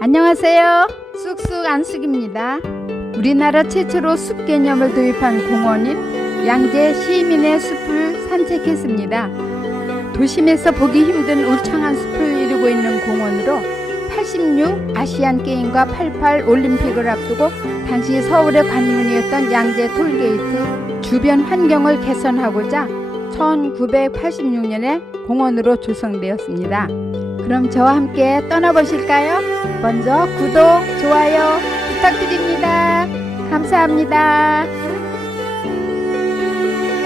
안녕하세요. 쑥쑥 안쑥입니다. 우리나라 최초로 숲 개념을 도입한 공원인 양재 시민의 숲을 산책했습니다. 도심에서 보기 힘든 울창한 숲을 이루고 있는 공원으로 86 아시안게임과 88 올림픽을 앞두고 당시 서울의 관문이었던 양재 톨게이트 주변 환경을 개선하고자 1986년에 공원으로 조성되었습니다. 그럼 저와 함께 떠나보실까요? 먼저 구독, 좋아요 부탁드립니다. 감사합니다.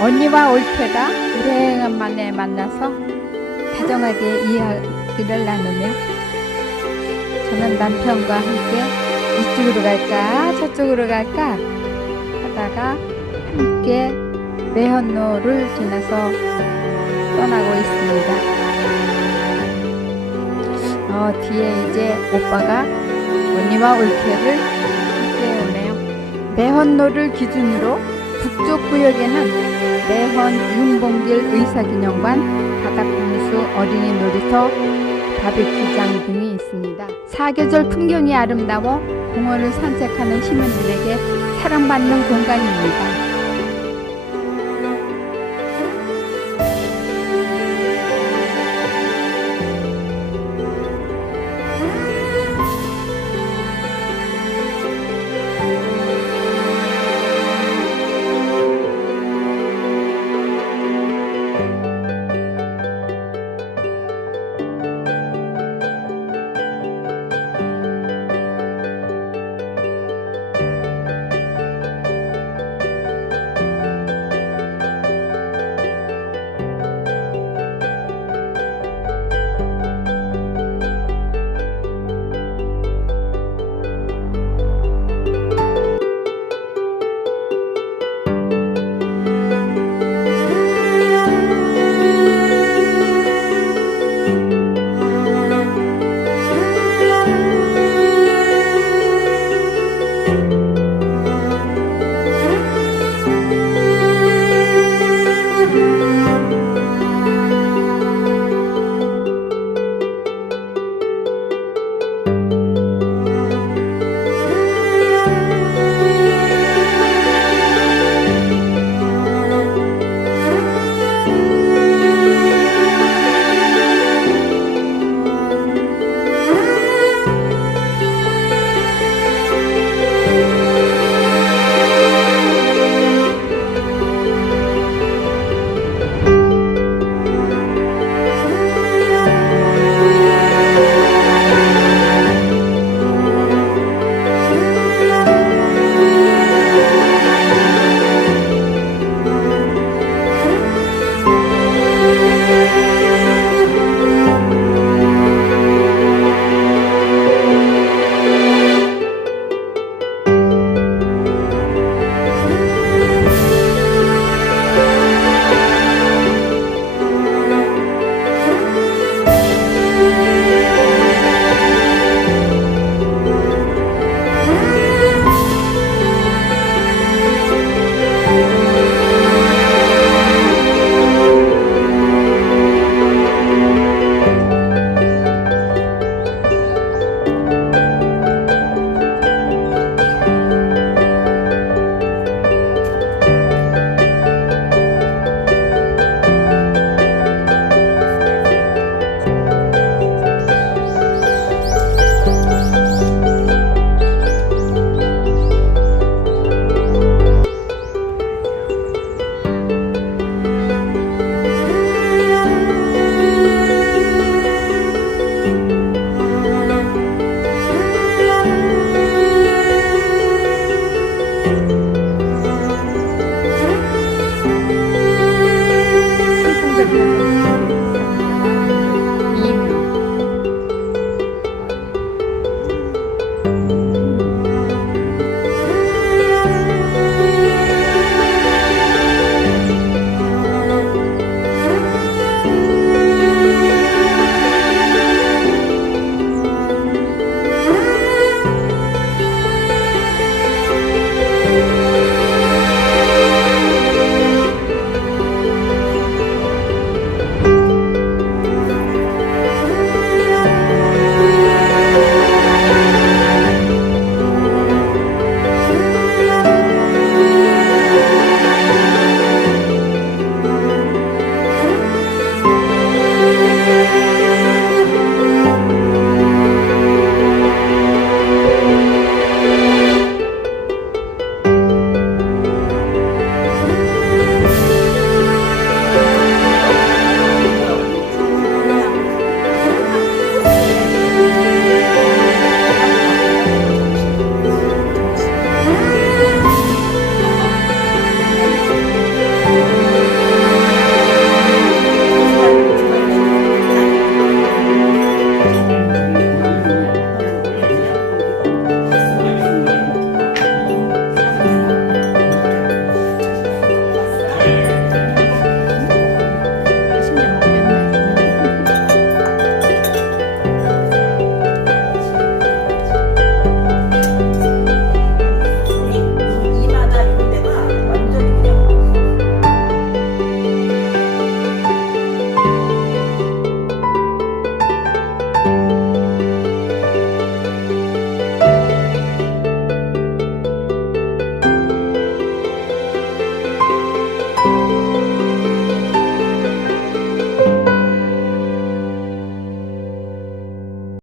언니와 올케가 오래간만에 만나서 다정하게 이야기를 나누며 저는 남편과 함께 이쪽으로 갈까 저쪽으로 갈까 하다가 함께 매헌로를 지나서 떠나고 있습니다. 뒤에 이제 오빠가 언니와 올케를 함께 오네요. 매헌로를 기준으로 북쪽 구역에는 매헌 윤봉길 의사기념관, 바닥분수 어린이 놀이터, 바베큐장 등이 있습니다. 사계절 풍경이 아름다워 공원을 산책하는 시민들에게 사랑받는 공간입니다.